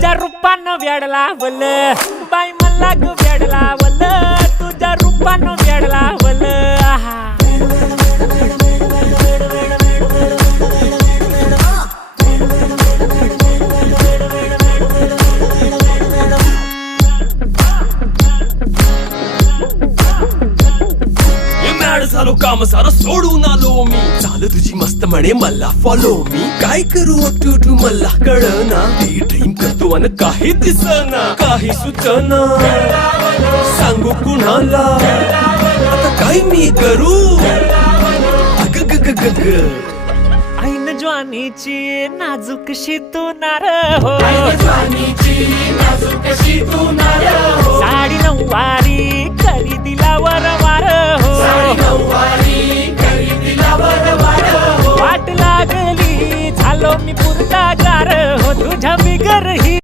तुझ्या रूपानं वेड लावल बाई मला ग वेड लावल तुझ्या रूपानं वेड लावल आहा झालो काम सारं सोडून आलो मी चाल तुझी मस्त म्हणे मला फॉलो मी काय करू टू मला कळना ती ड्रीम करतो अन काही दिसना काही सुचना सांगू कुणाला आता काय मी करू अग ग ग ग ग ऐन ज्वानीची नाजूकशी तू नार हो साडी नऊवारी करी दिला वरवार हो वाट लागली झालो मी पुरता गार हो तुझ्या बिगर ही